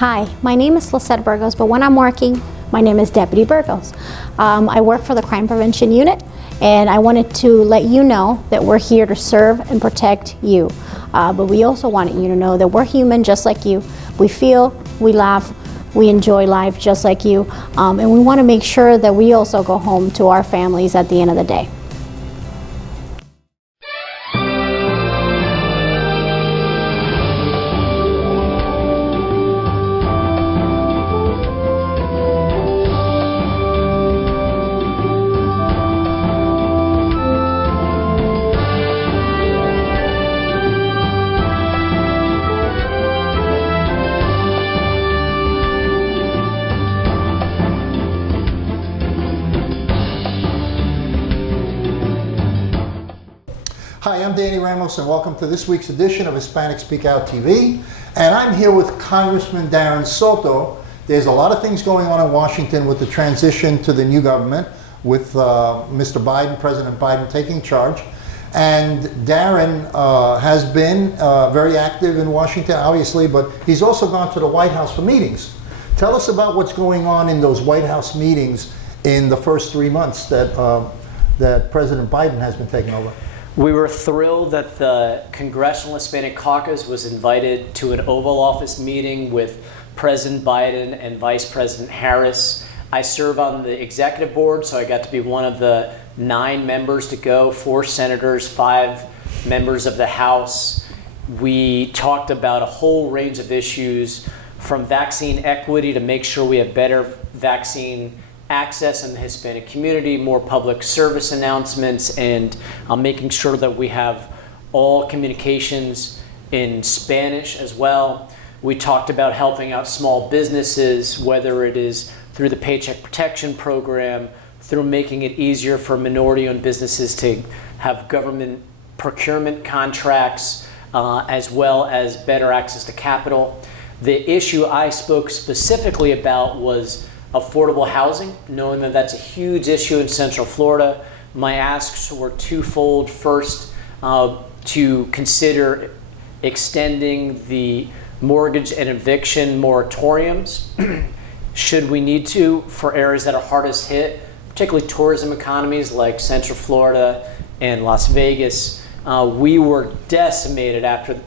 Hi, my name is Lisette Burgos, but when I'm working, my name is Deputy Burgos. I work for the Crime Prevention Unit, and I wanted to let you know that we're here to serve and protect you. But we also wanted you to know that we're human just like you. We feel, we laugh, we enjoy life just like you, and we want to make sure that we also go home to our families at the end of the day. Hi, I'm Danny Ramos, and welcome to this week's edition of Hispanic Speak Out TV. And I'm here with Congressman Darren Soto. There's a lot of things going on in Washington with the transition to the new government, with Mr. Biden, President Biden, taking charge. And Darren has been very active in Washington, obviously, but he's also gone to the White House for meetings. Tell us about what's going on in those White House meetings in the first 3 months that President Biden has been taking over. We were thrilled that the Congressional Hispanic Caucus was invited to an Oval Office meeting with President Biden and Vice President Harris. I serve on the executive board, so I got to be one of the 9 members to go, 4 senators, 5 members of the House. We talked about a whole range of issues, from vaccine equity to make sure we have better vaccine access in the Hispanic community, more public service announcements, and making sure that we have all communications in Spanish as well. We talked about helping out small businesses, whether it is through the Paycheck Protection Program, through making it easier for minority-owned businesses to have government procurement contracts, as well as better access to capital. The issue I spoke specifically about was affordable housing, knowing that that's a huge issue in Central Florida. My asks were twofold. First, to consider extending the mortgage and eviction moratoriums, should we need to, for areas that are hardest hit, particularly tourism economies like Central Florida and Las Vegas. We were decimated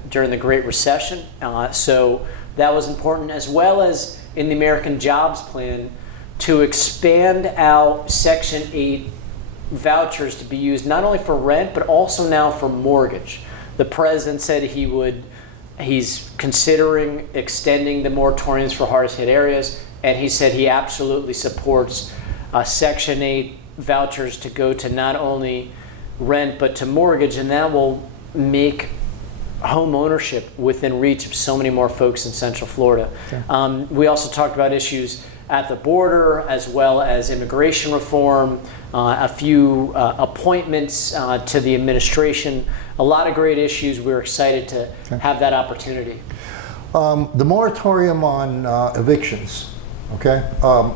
during the Great Recession, so that was important, as well as in the American Jobs Plan to expand out Section 8 vouchers to be used not only for rent, but also now for mortgage. The president said he's considering extending the moratoriums for hardest hit areas, and he said he absolutely supports Section 8 vouchers to go to not only rent, but to mortgage, and that will make home ownership within reach of so many more folks in Central Florida. Okay. We also talked about issues at the border, as well as immigration reform, a few appointments to the administration, a lot of great issues. We're excited to have that opportunity. The moratorium on evictions, okay?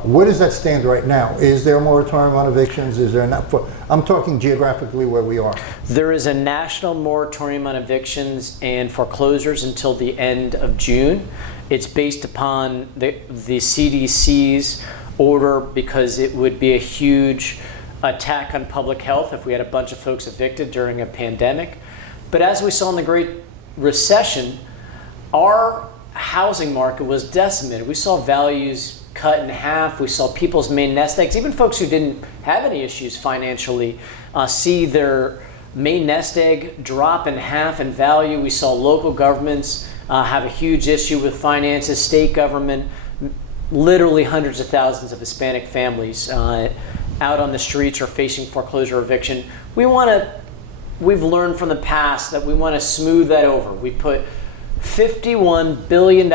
Where does that stand right now? Is there a moratorium on evictions? Is there not? I'm talking geographically where we are. There is a national moratorium on evictions and foreclosures until the end of June. It's based upon the CDC's order, because it would be a huge attack on public health if we had a bunch of folks evicted during a pandemic. But as we saw in the Great Recession, our housing market was decimated. We saw values cut in half. We saw people's main nest eggs, even folks who didn't have any issues financially, see their main nest egg drop in half in value. We saw local governments have a huge issue with finances, state government, literally hundreds of thousands of Hispanic families out on the streets or facing foreclosure or eviction. We've learned from the past that we want to smooth that over. We put $51 billion,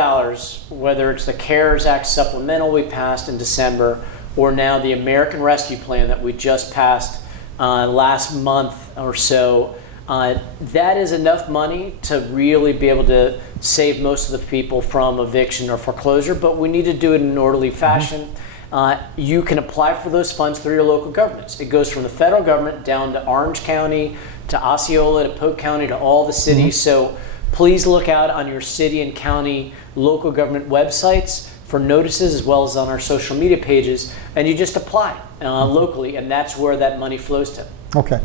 whether it's the CARES Act supplemental we passed in December, or now the American Rescue Plan that we just passed last month or so. That is enough money to really be able to save most of the people from eviction or foreclosure, but we need to do it in an orderly fashion. You can apply for those funds through your local governments. It goes from the federal government down to Orange County, to Osceola, to Polk County, to all the cities. So please look out on your city and county local government websites for notices, as well as on our social media pages, and you just apply locally, and that's where that money flows to. Okay.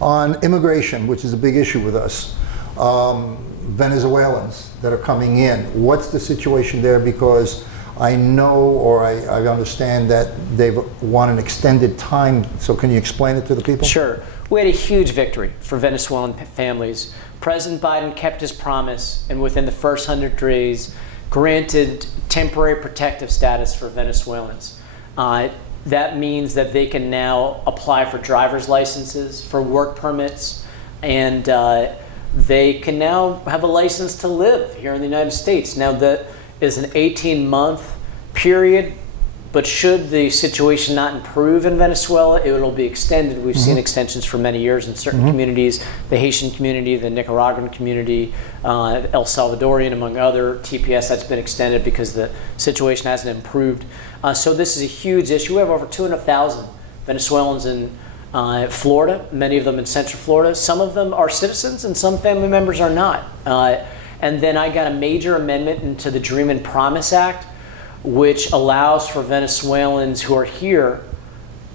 On immigration, which is a big issue with us, Venezuelans that are coming in, what's the situation there? Because I know, or I understand that they want an extended time, so can you explain it to the people? Sure. We had a huge victory for Venezuelan families. President Biden kept his promise, and within the first 100 days, granted temporary protective status for Venezuelans. That means that they can now apply for driver's licenses, for work permits, and they can now have a license to live here in the United States. Now, that is an 18-month period, but should the situation not improve in Venezuela, it will be extended. We've seen extensions for many years in certain communities, the Haitian community, the Nicaraguan community, El Salvadorian, among other TPS, that's been extended because the situation hasn't improved. So this is a huge issue. We have over 200,000 Venezuelans in Florida, many of them in Central Florida. Some of them are citizens and some family members are not. And then I got a major amendment into the Dream and Promise Act, which allows for Venezuelans who are here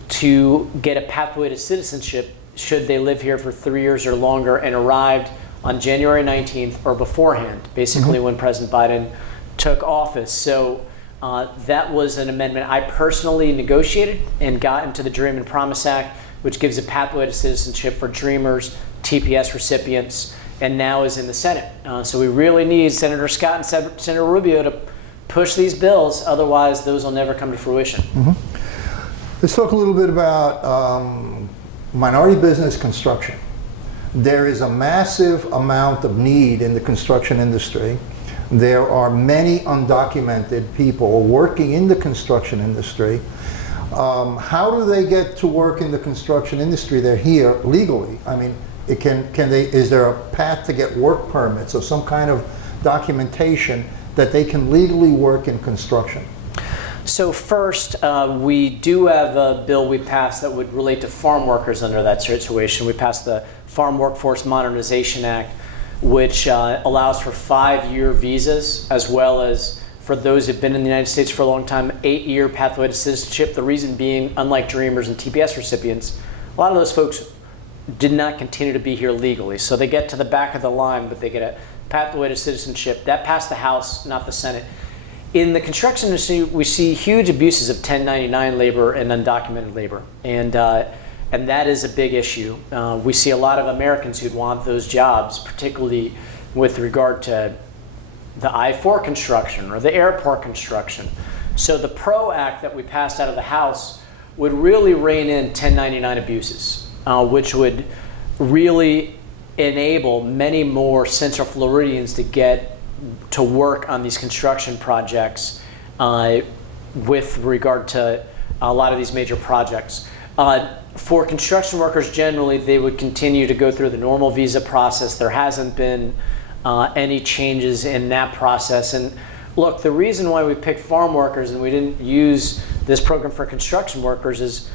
to get a pathway to citizenship should they live here for 3 years or longer and arrived on January 19th or beforehand, basically when President Biden took office. So that was an amendment I personally negotiated and got into the Dream and Promise Act, which gives a pathway to citizenship for Dreamers, TPS recipients, and now is in the Senate. So we really need Senator Scott and Senator Rubio to push these bills, otherwise those will never come to fruition. Let's talk a little bit about minority business construction. There is a massive amount of need in the construction industry. There are many undocumented people working in the construction industry. How do they get to work in the construction industry? They're here legally. I mean, is there a path to get work permits or some kind of documentation that they can legally work in construction? So first, we do have a bill we passed that would relate to farm workers under that situation. We passed the Farm Workforce Modernization Act, which allows for 5-year visas, as well as for those who've been in the United States for a long time, 8-year pathway to citizenship. The reason being, unlike Dreamers and TPS recipients, a lot of those folks did not continue to be here legally. So they get to the back of the line, but they get a pathway to citizenship. That passed the House, not the Senate. In the construction industry, we see huge abuses of 1099 labor and undocumented labor, and that is a big issue. We see a lot of Americans who'd want those jobs, particularly with regard to the I-4 construction or the airport construction. So the PRO Act that we passed out of the House would really rein in 1099 abuses, which would really enable many more Central Floridians to get to work on these construction projects with regard to a lot of these major projects. For construction workers generally, they would continue to go through the normal visa process. There hasn't been any changes in that process. And look, the reason why we picked farm workers and we didn't use this program for construction workers is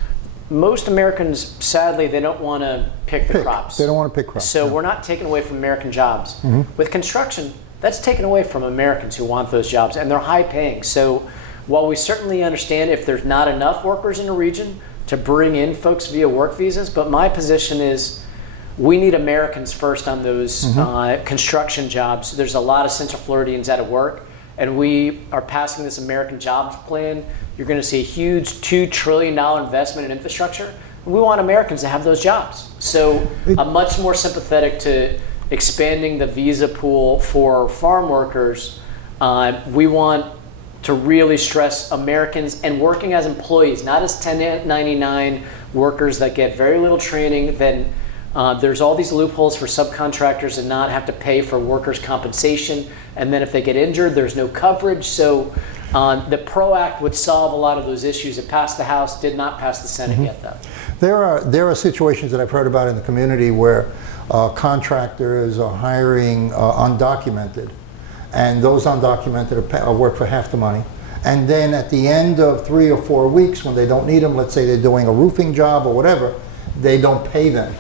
most Americans, sadly, they don't want to pick the crops. They don't want to pick crops. So we're not taking away from American jobs. With construction, that's taken away from Americans who want those jobs, and they're high paying. So while we certainly understand if there's not enough workers in a region to bring in folks via work visas, but my position is we need Americans first on those construction jobs. There's a lot of Central Floridians out of work, and we are passing this American Jobs Plan. You're going to see a huge $2 trillion investment in infrastructure. We want Americans to have those jobs. So I'm much more sympathetic to expanding the visa pool for farm workers. We want to really stress Americans and working as employees, not as 1099 workers that get very little training. Then there's all these loopholes for subcontractors and not have to pay for workers' compensation. And then if they get injured, there's no coverage. So the PRO Act would solve a lot of those issues. It passed the House, did not pass the Senate yet, though. There are situations that I've heard about in the community where contractors are hiring undocumented, and those undocumented are work for half the money. And then at the end of 3 or 4 weeks, when they don't need them, let's say they're doing a roofing job or whatever, they don't pay them.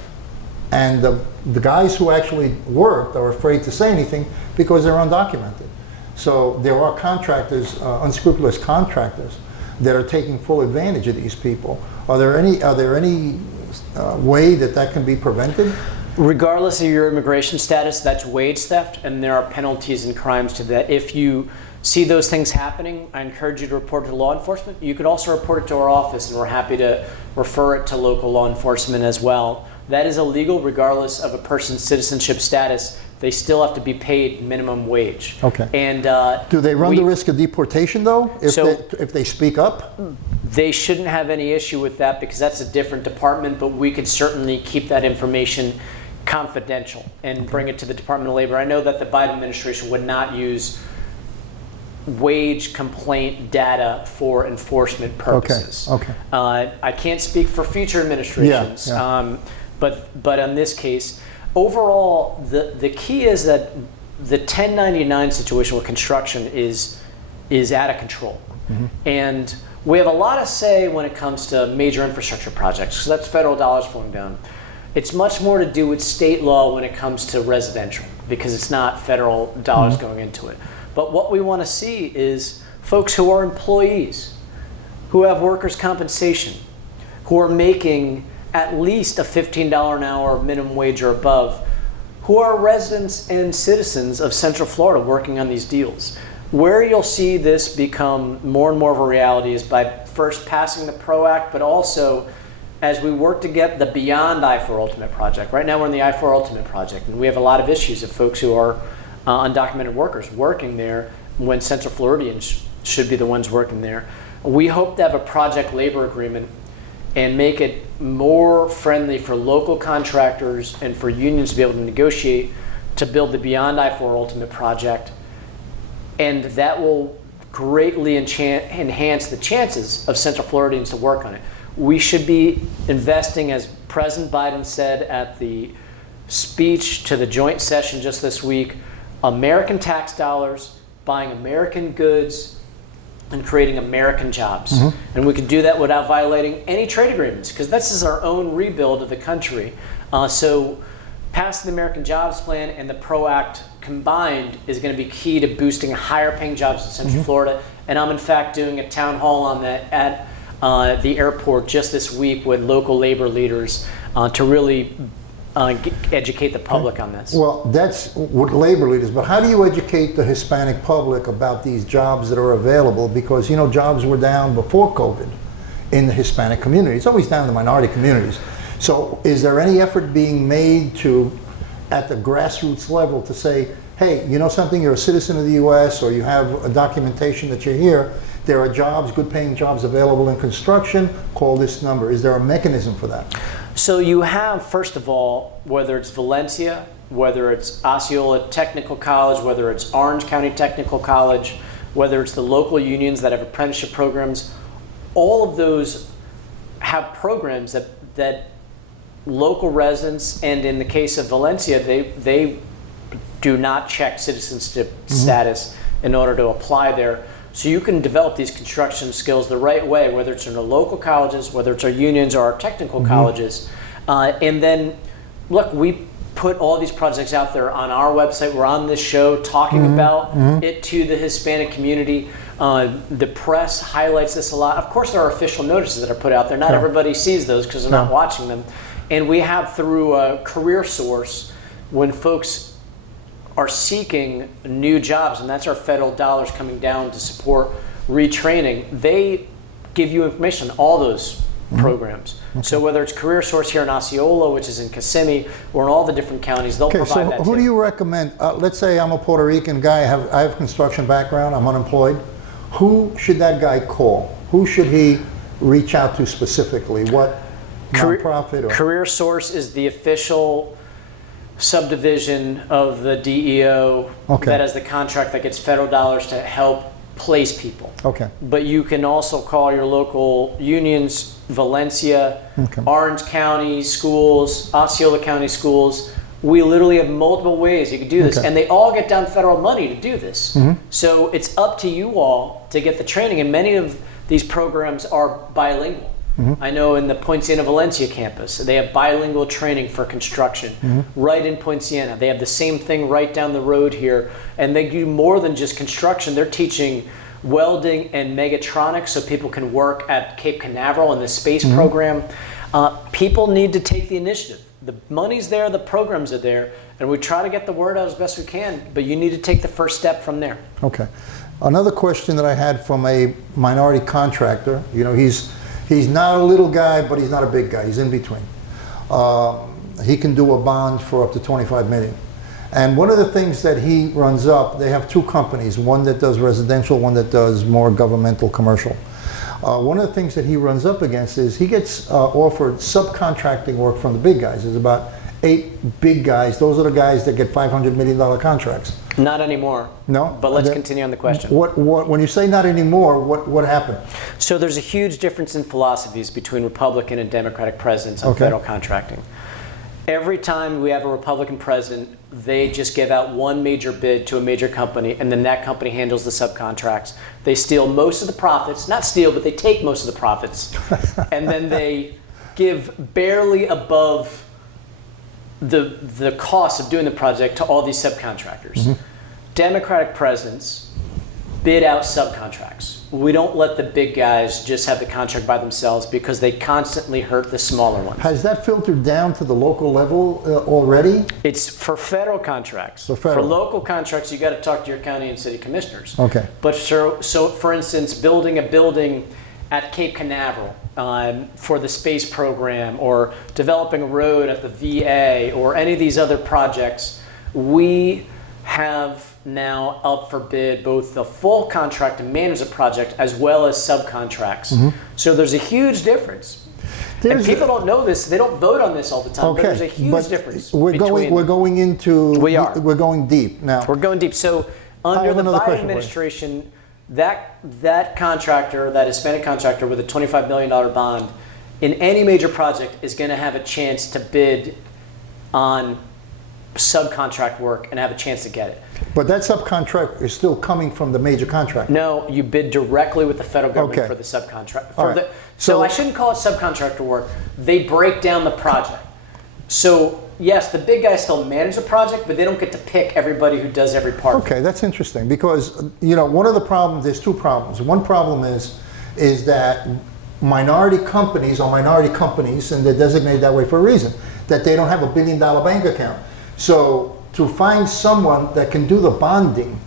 and the guys who actually worked are afraid to say anything because they're undocumented. So there are contractors, unscrupulous contractors, that are taking full advantage of these people. Are there any way that can be prevented? Regardless of your immigration status, that's wage theft, and there are penalties and crimes to that. If you see those things happening, I encourage you to report it to law enforcement. You could also report it to our office, and we're happy to refer it to local law enforcement as well. That is illegal regardless of a person's citizenship status. They still have to be paid minimum wage. Okay. And do they run the risk of deportation though, if they speak up? They shouldn't have any issue with that because that's a different department, but we could certainly keep that information confidential and bring it to the Department of Labor. I know that the Biden administration would not use wage complaint data for enforcement purposes. Okay. I can't speak for future administrations, but on this case, overall, the key is that the 1099 situation with construction is out of control. And we have a lot of say when it comes to major infrastructure projects, because that's federal dollars flowing down. It's much more to do with state law when it comes to residential, because it's not federal dollars going into it. But what we want to see is folks who are employees, who have workers' compensation, who are making at least a $15 an hour minimum wage or above, who are residents and citizens of Central Florida working on these deals. Where you'll see this become more and more of a reality is by first passing the PRO Act, but also as we work to get the Beyond I-4 Ultimate project. Right now we're in the I-4 Ultimate project, and we have a lot of issues of folks who are undocumented workers working there when Central Floridians should be the ones working there. We hope to have a project labor agreement and make it more friendly for local contractors and for unions to be able to negotiate to build the Beyond I-4 Ultimate project. And that will greatly enhance the chances of Central Floridians to work on it. We should be investing, as President Biden said at the speech to the joint session just this week, American tax dollars, buying American goods, and creating American jobs. And we can do that without violating any trade agreements, because this is our own rebuild of the country. So passing the American Jobs Plan and the PRO Act combined is going to be key to boosting higher paying jobs in Central Florida. And I'm in fact doing a town hall on that at the airport just this week with local labor leaders to really educate the public on this. Well, that's what labor leaders, but how do you educate the Hispanic public about these jobs that are available? Because, you know, jobs were down before COVID in the Hispanic community. It's always down in the minority communities. So is there any effort being made to, at the grassroots level, to say, hey, you know something, you're a citizen of the US, or you have a documentation that you're here, there are jobs, good paying jobs available in construction, call this number. Is there a mechanism for that? So you have, first of all, whether it's Valencia, whether it's Osceola Technical College, whether it's Orange County Technical College, whether it's the local unions that have apprenticeship programs, all of those have programs that local residents, and in the case of Valencia, they do not check citizenship status in order to apply there. So you can develop these construction skills the right way, whether it's in our local colleges, whether it's our unions or our technical colleges. And then, look, we put all these projects out there on our website. We're on this show talking about it to the Hispanic community. The press highlights this a lot. Of course, there are official notices that are put out there. Not everybody sees those because they're not watching them. And we have, through a career source, when folks are seeking new jobs, and that's our federal dollars coming down to support retraining, they give you information on all those programs. So whether it's Career Source here in Osceola, which is in Kissimmee, or in all the different counties, they'll provide that. So who do you recommend? Let's say I'm a Puerto Rican guy, I have a construction background, I'm unemployed. Who should that guy call? Who should he reach out to specifically? What nonprofit? Career Source is the official subdivision of the DEO that has the contract that gets federal dollars to help place people. But you can also call your local unions, Valencia, Orange County schools, Osceola County schools. We literally have multiple ways you can do this, and they all get down federal money to do this. So it's up to you all to get the training, and many of these programs are bilingual. I know in the Poinciana Valencia campus, they have bilingual training for construction right in Poinciana. They have the same thing right down the road here. And they do more than just construction. They're teaching welding and mechatronics so people can work at Cape Canaveral in the space program. People need to take the initiative. The money's there, the programs are there, and we try to get the word out as best we can, but you need to take the first step from there. Okay. Another question that I had from a minority contractor, you know, he's not a little guy, but he's not a big guy. He's in between. He can do a bond for up to 25 million. And one of the things that he runs up, they have two companies, one that does residential, one that does more governmental commercial. One of the things that he runs up against is he gets offered subcontracting work from the big guys. There's about 8 big guys. Those are the guys that get $500 million contracts. Not anymore. No? But let's continue on the question. When you say not anymore, what happened? So there's a huge difference in philosophies between Republican and Democratic presidents on federal contracting. Every time we have a Republican president, they just give out one major bid to a major company, and then that company handles the subcontracts. They steal most of the profits, not steal, but they take most of the profits, and then they give barely above the cost of doing the project to all these subcontractors. Democratic presidents bid out subcontracts. We don't let the big guys just have the contract by themselves because they constantly hurt the smaller ones. Has that filtered down to the local level already? It's for federal contracts. For local contracts, you got to talk to your county and city commissioners. Okay. But so for instance, building a building at Cape Canaveral for the space program, or developing a road at the VA, or any of these other projects, we have now up for bid both the full contract to manage a project as well as subcontracts. So there's a huge difference. And people don't know this. They don't vote on this all the time. But there's a huge difference. We're going deep now. We're going deep. So under the Biden administration, that contractor, that Hispanic contractor with a $25 million bond, in any major project is going to have a chance to bid on subcontract work and have a chance to get it. But that subcontract is still coming from the major contractor. No, you bid directly with the federal government for the subcontract. So I shouldn't call it subcontractor work. They break down the project. So yes, the big guys still manage the project, but they don't get to pick everybody who does every part. Okay, that's interesting, because you know, one of the problems, there's two problems. One problem is that minority companies are minority companies, and they're designated that way for a reason, that they don't have $1 billion bank account. So to find someone that can do the bonding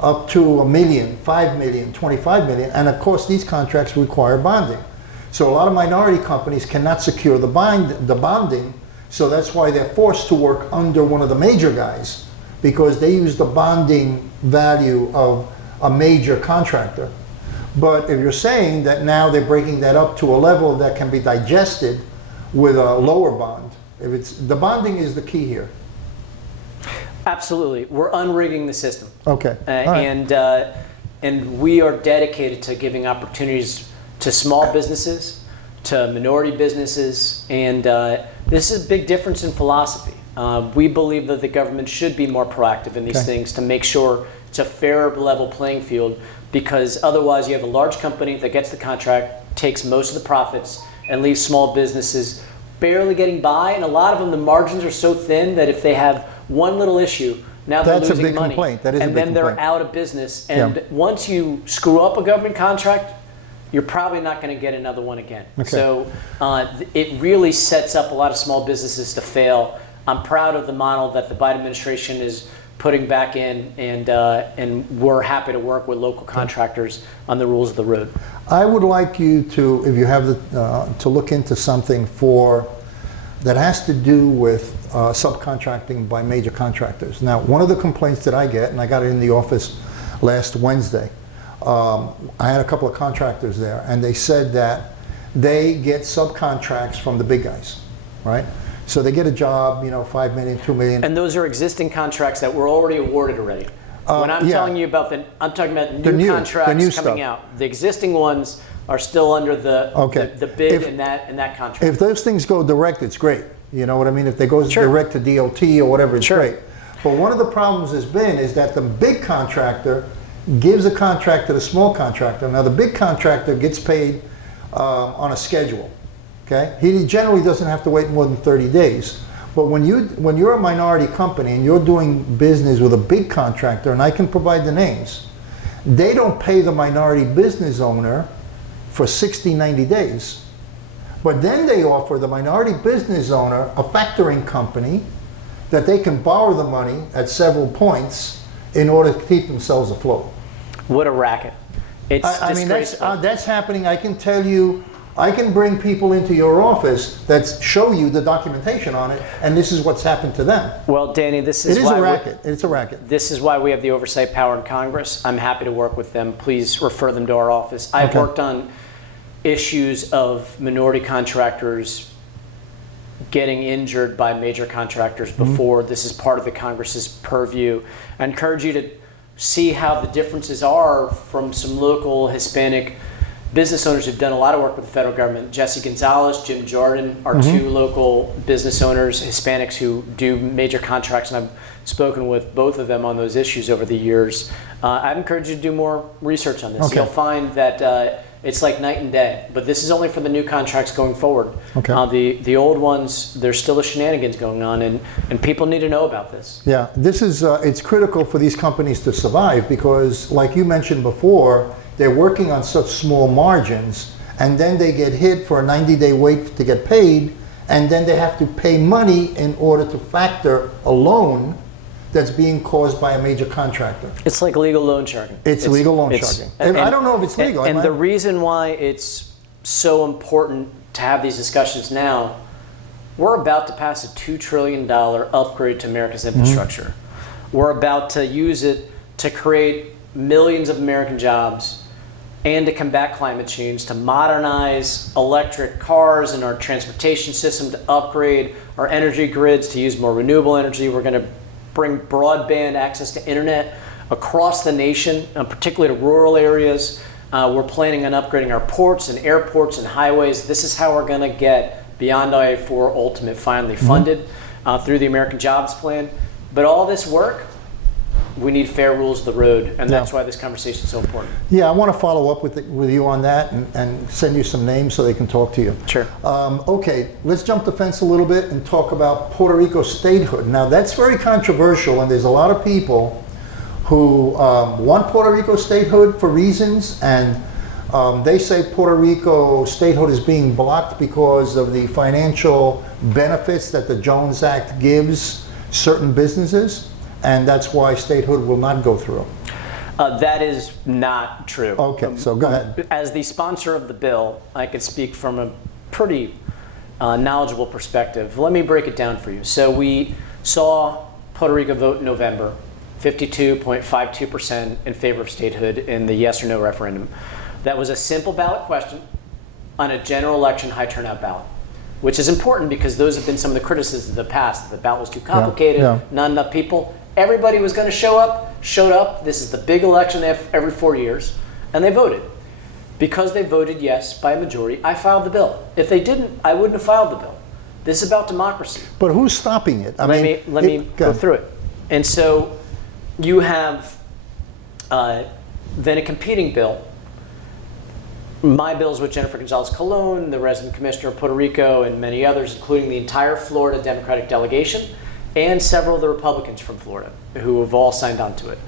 up to $1 million, $5 million, $25 million, and of course these contracts require bonding. So a lot of minority companies cannot secure the bonding, so that's why they're forced to work under one of the major guys, because they use the bonding value of a major contractor. But if you're saying that now they're breaking that up to a level that can be digested with a lower bond, the bonding is the key here. Absolutely. We're unrigging the system. Okay. And we are dedicated to giving opportunities to small businesses, to minority businesses, and this is a big difference in philosophy. We believe that the government should be more proactive in these things to make sure it's a fair, level playing field, because otherwise you have a large company that gets the contract, takes most of the profits, and leaves small businesses barely getting by, and a lot of them, the margins are so thin that if they have one little issue, now they're losing money. That's a big complaint. That is a big complaint. And then they're out of business. And once you screw up a government contract, you're probably not going to get another one again. Okay. So it really sets up a lot of small businesses to fail. I'm proud of the model that the Biden administration is putting back in, and we're happy to work with local contractors on the rules of the road. I would like you to, if you have to look into something that has to do with subcontracting by major contractors. Now, one of the complaints that I get, and I got it in the office last Wednesday, I had a couple of contractors there, and they said that they get subcontracts from the big guys, right? So they get a job, you know, $5 million, $2 million. And those are existing contracts that were already awarded already. When I'm telling you about I'm talking about new contracts coming out. The existing ones are still under the bid in that contract. If those things go direct, it's great. You know what I mean? If they go direct to DOT or whatever, it's great. But one of the problems has been is that the big contractor gives a contract to the small contractor. Now the big contractor gets paid on a schedule. Okay, he generally doesn't have to wait more than 30 days. But when you're a minority company and you're doing business with a big contractor, and I can provide the names, they don't pay the minority business owner for 60, 90 days. But then they offer the minority business owner a factoring company that they can borrow the money at several points in order to keep themselves afloat. What a racket. It's I mean, disgraceful. that's happening. I can tell you, I can bring people into your office that show you the documentation on it, and this is what's happened to them. Well, Danny, this is It is why a racket. It's a racket. This is why we have the oversight power in Congress. I'm happy to work with them. Please refer them to our office. I've Okay. worked on issues of minority contractors getting injured by major contractors before. This is part of the Congress's purview. I encourage you to see how the differences are from some local Hispanic business owners who've done a lot of work with the federal government. Jesse Gonzalez, Jim Jordan are two local business owners, Hispanics, who do major contracts, and I've spoken with both of them on those issues over the years. I'd encourage you to do more research on this. Okay. You'll find that it's like night and day, but this is only for the new contracts going forward. Okay. The old ones, there's still the shenanigans going on, and people need to know about this. Yeah, this is, it's critical for these companies to survive because, like you mentioned before, they're working on such small margins, and then they get hit for a 90-day wait to get paid, and then they have to pay money in order to factor a loan that's being caused by a major contractor. It's like legal loan sharking. It's legal loan sharking. I don't know if it's legal. And the reason why it's so important to have these discussions now, we're about to pass a $2 trillion upgrade to America's infrastructure. We're about to use it to create millions of American jobs and to combat climate change, to modernize electric cars and our transportation system, to upgrade our energy grids, to use more renewable energy. We're going to bring broadband access to internet across the nation, particularly to rural areas. We're planning on upgrading our ports and airports and highways. This is how we're going to get Beyond I-4 Ultimate finally funded through the American Jobs Plan. But all this work, we need fair rules of the road, and that's why this conversation is so important. Yeah, I want to follow up with you on that and send you some names so they can talk to you. Sure. Okay, let's jump the fence a little bit and talk about Puerto Rico statehood. Now, that's very controversial, and there's a lot of people who want Puerto Rico statehood for reasons, and they say Puerto Rico statehood is being blocked because of the financial benefits that the Jones Act gives certain businesses. And that's why statehood will not go through. That is not true. Okay, so go ahead. As the sponsor of the bill, I could speak from a pretty knowledgeable perspective. Let me break it down for you. So we saw Puerto Rico vote in November, 52.52% in favor of statehood in the yes or no referendum. That was a simple ballot question on a general election high turnout ballot, which is important because those have been some of the criticisms of the past. The ballot was too complicated, not enough people. Everybody was going to show up, showed up. This is the big election they have every 4 years, and they voted. Because they voted yes by a majority, I filed the bill. If they didn't, I wouldn't have filed the bill. This is about democracy. But who's stopping it? Let me go through it. And so you have then a competing bill. My bills with Jennifer Gonzalez Colon, the resident commissioner of Puerto Rico, and many others, including the entire Florida Democratic delegation, and several of the Republicans from Florida, who have all signed on to it.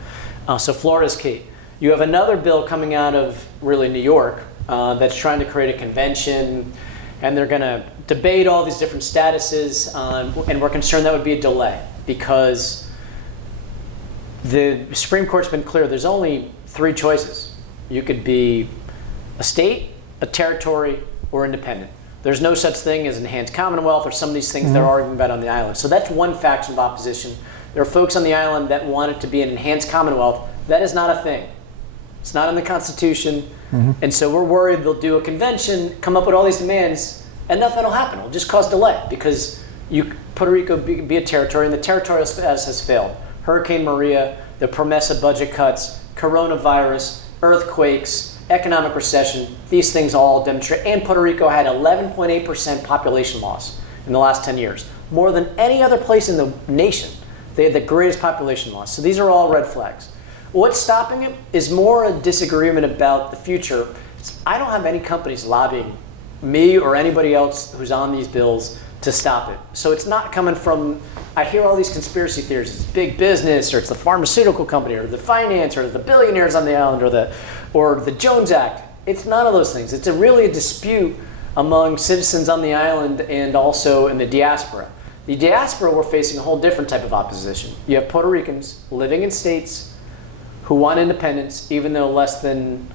So Florida's key. You have another bill coming out of really New York that's trying to create a convention, and they're going to debate all these different statuses, and we're concerned that would be a delay because the Supreme Court's been clear. There's only 3 choices. You could be a state, a territory, or independent. There's no such thing as enhanced commonwealth or some of these things they're arguing about on the island. So that's one faction of opposition. There are folks on the island that want it to be an enhanced commonwealth. That is not a thing. It's not in the Constitution. And so we're worried they'll do a convention, come up with all these demands, and nothing will happen. It'll just cause delay because Puerto Rico be a territory, and the territorial status has failed. Hurricane Maria, the PROMESA budget cuts, coronavirus, earthquakes, economic recession, these things all demonstrate. And Puerto Rico had 11.8% population loss in the last 10 years, more than any other place in the nation. They had the greatest population loss. So these are all red flags. What's stopping it is more a disagreement about the future. I don't have any companies lobbying me or anybody else who's on these bills to stop it. So it's not coming from, I hear all these conspiracy theories, it's big business, or it's the pharmaceutical company, or the finance, or the billionaires on the island, or the Jones Act. It's none of those things. It's really a dispute among citizens on the island and also in the diaspora. The diaspora, we're facing a whole different type of opposition. You have Puerto Ricans living in states who want independence, even though less than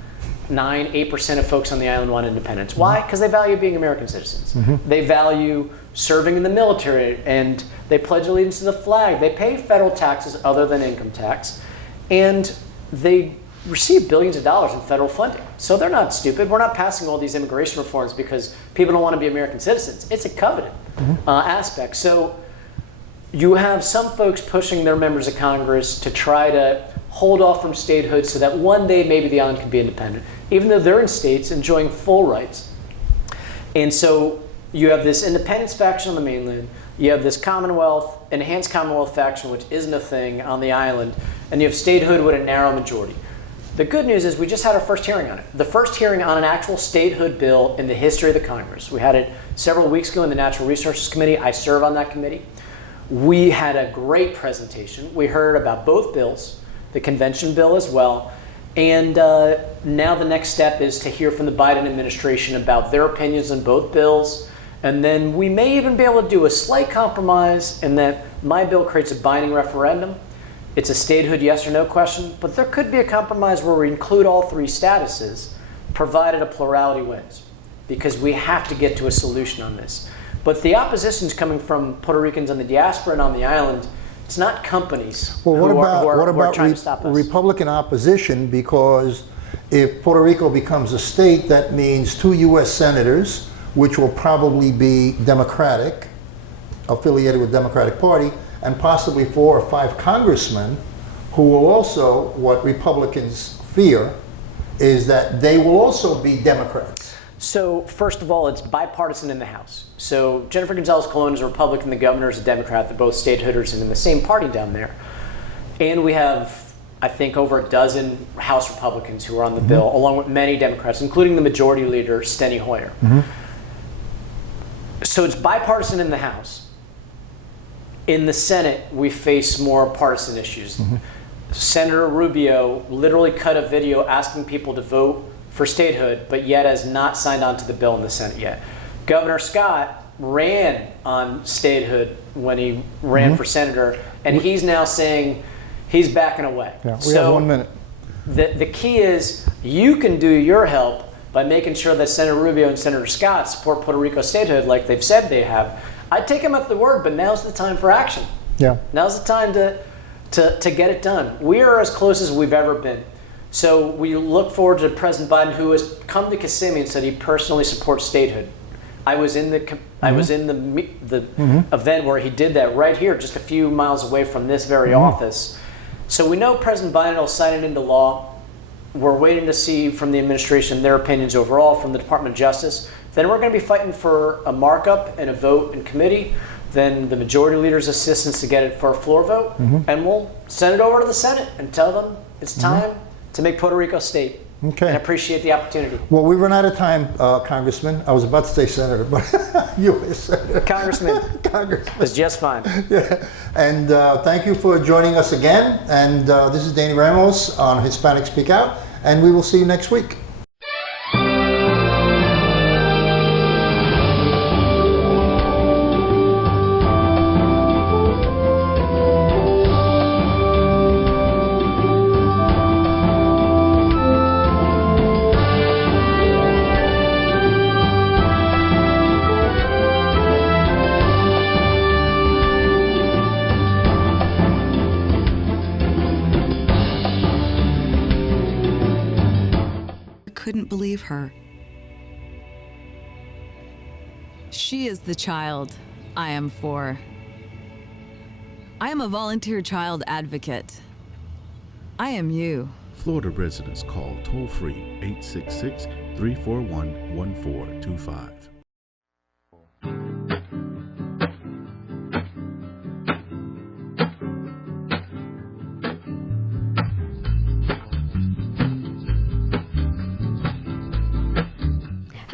8% of folks on the island want independence. Why? Because they value being American citizens. They value serving in the military, and they pledge allegiance to the flag. They pay federal taxes other than income tax, and they receive billions of dollars in federal funding. So they're not stupid. We're not passing all these immigration reforms because people don't want to be American citizens. It's a covenant aspect. So you have some folks pushing their members of Congress to try to hold off from statehood so that one day maybe the island can be independent, even though they're in states enjoying full rights. And so you have this independence faction on the mainland, you have this Commonwealth, enhanced Commonwealth faction, which isn't a thing on the island, and you have statehood with a narrow majority. The good news is we just had our first hearing on it. The first hearing on an actual statehood bill in the history of the Congress. We had it several weeks ago in the Natural Resources Committee. I serve on that committee. We had a great presentation. We heard about both bills, the convention bill as well. And now the next step is to hear from the Biden administration about their opinions on both bills. And then we may even be able to do a slight compromise in that my bill creates a binding referendum. It's a statehood yes or no question, but there could be a compromise where we include all three statuses, provided a plurality wins, because we have to get to a solution on this. But the opposition is coming from Puerto Ricans on the diaspora and on the island. It's not companies who are trying to stop us. Republican opposition? Because if Puerto Rico becomes a state, that means 2 U.S. senators, which will probably be Democratic, affiliated with the Democratic Party, and possibly 4 or 5 congressmen who will also, what Republicans fear, is that they will also be Democrats. So first of all, it's bipartisan in the House. So Jennifer Gonzalez-Colon is a Republican, the governor is a Democrat. They're both statehooders and in the same party down there. And we have, I think, over a dozen House Republicans who are on the bill, along with many Democrats, including the majority leader, Steny Hoyer. So it's bipartisan in the House. In the Senate, we face more partisan issues. Senator Rubio literally cut a video asking people to vote for statehood, but yet has not signed on to the bill in the Senate yet. Governor Scott ran on statehood when he ran for senator, and he's now saying he's backing away. Yeah, we have 1 minute. The key is you can do your help by making sure that Senator Rubio and Senator Scott support Puerto Rico statehood like they've said they have. I'd take them at the word, but now's the time for action. Yeah. Now's the time to get it done. We are as close as we've ever been. So we look forward to President Biden, who has come to Kissimmee and said he personally supports statehood. I was in the event where he did that right here, just a few miles away from this very office. So we know President Biden will sign it into law. We're waiting to see from the administration their opinions overall, from the Department of Justice. Then we're going to be fighting for a markup and a vote in committee, then the majority leader's assistance to get it for a floor vote, and we'll send it over to the Senate and tell them it's time to make Puerto Rico state. Okay. And I appreciate the opportunity. Well, we run out of time, Congressman. I was about to say Senator, but U.S. Senator. Congressman. Congressman. It's just fine. Yeah. And thank you for joining us again. And this is Danny Ramos on Hispanic Speak Out, and we will see you next week. Couldn't believe her. She is the child I am for. I am a volunteer child advocate. I am you. Florida residents call toll-free 866-341-1425.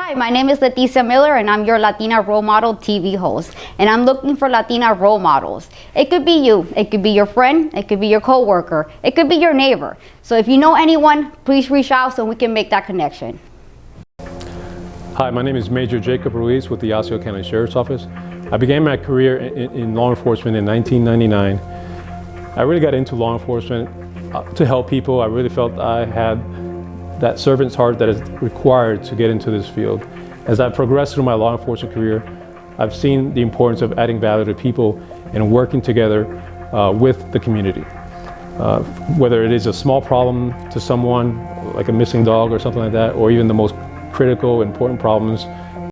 Hi, my name is Leticia Miller and I'm your Latina Role Model TV host. And I'm looking for Latina role models. It could be you, it could be your friend, it could be your coworker, it could be your neighbor. So if you know anyone, please reach out so we can make that connection. Hi, my name is Major Jacob Ruiz with the Osseo County Sheriff's Office. I began my career in law enforcement in 1999. I really got into law enforcement to help people. I really felt I had that servant's heart that is required to get into this field. As I progressed through my law enforcement career, I've seen the importance of adding value to people and working together with the community. Whether it is a small problem to someone, like a missing dog or something like that, or even the most critical, important problems